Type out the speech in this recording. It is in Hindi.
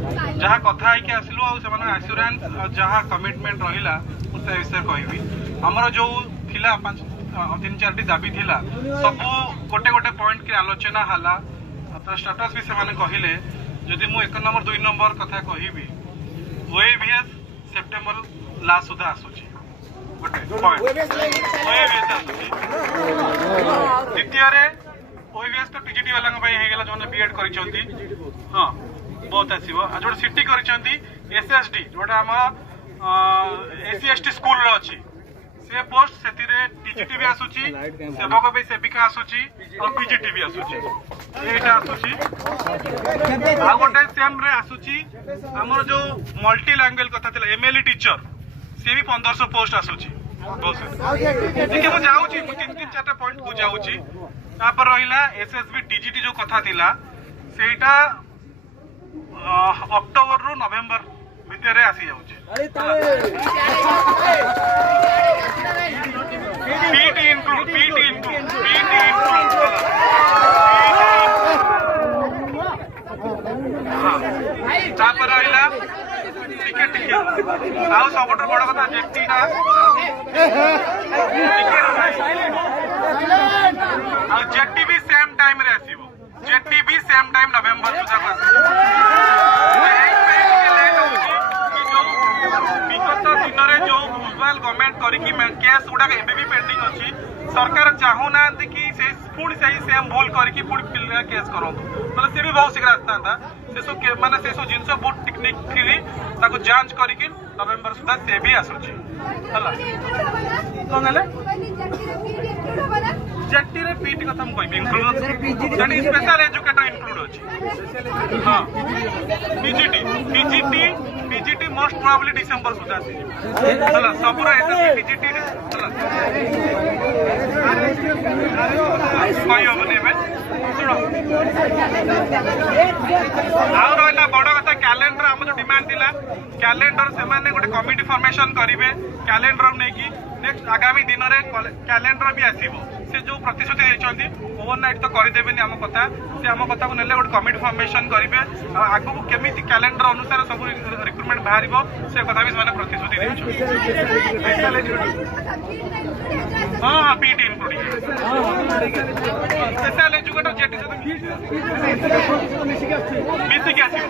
जहाँ कथा है आसलु आश्योरेंस जहाँ कमिटमेंट रहा से विषय कहबी आमर जो थिला 3-4टी दाबी थिला सब गोटे गोटे पॉइंट के आलोचना हला तो स्टेटस भी से कहले जदि मु 1 नंबर 2 नंबर कथा कहबी ओएवीएस सेप्टेम्बर लास्ट सुधा आसुची गोटे पॉइंट ओएवीएस आसुची द्वितीय ओएवीएस तो टीजीटी वाला जो बीएड कर हाँ बहुत आसो जो सिटी कर एसएसडी जोटा आम एससी एसटी स्कूल अच्छी से पोस्ट से टीजीटी भी आसूची सेवक भी सेविका आसूची और पीजीटी भी आसूची एटा आसूची आ गोटे सेम रे आसूची हमर जो मल्टी लैंग्वेज कथा थिला एमएलई टीचर से भी 1500 पोस्ट आसूची देखिए मु जाउची मु 3-4टा पॉइंट को जाउची तापर रहिला एसएसबी टीजीटी जो कथा थिला सेटा अक्टोबर रु नवेम्बर भितर आसी जाउची पीटी इंक्लूड तापर रहिला टिकेट आउ सबटो बड़ कथा जेटी ना आ जेटी भी सेम टाइम रे आसीबो जेटी भी सेम टाइम नवेम्बर सुधा विगत दिन में जो यूजुआल गवर्नमेंट करिकी केस गुड़ा एबे भी पेंडिंग अच्छी सरकार चाहू ना कि पुणी से सेम भूल करके पुणी केस करूँ मतलब सी भी बहुत शीघ्र आता से सब माने से सब जिन बहुत टेक्निकली जांच करके नवेम्बर सुधा से भी आसूची जेटी रे पीटी कथा हम कहबी include jetty special educator include अछि हां पीजीटी मोस्ट प्रोबेबली डिसेंबर सुधा आसी हला सब रे एसएससी पीजीटी रे हला कोई होबने में सुनो आउ रहला बड़ कथा कैलेंडर हम जो डिमांड दिला कैलेंडर से माने गोटे कमिटी फॉर्मेशन करिवे कैलेंडर नै कि नेक्स्ट आगामी दिन रे कैलेंडर भी आसीबो से जो प्रतिश्रुति देइछंती ओवरनाइट तो करदेबेनी आम कथा से आम कथा को नेले गोटे कमिटी फॉर्मेशन करिवे आगु को केमिति कैलेंडर अनुसार सब रिक्रुटमेंट बाहरिबो से कथा भी माने प्रतिश्रुति देइछंती हां PT including special educator jetty से मिसिक आसी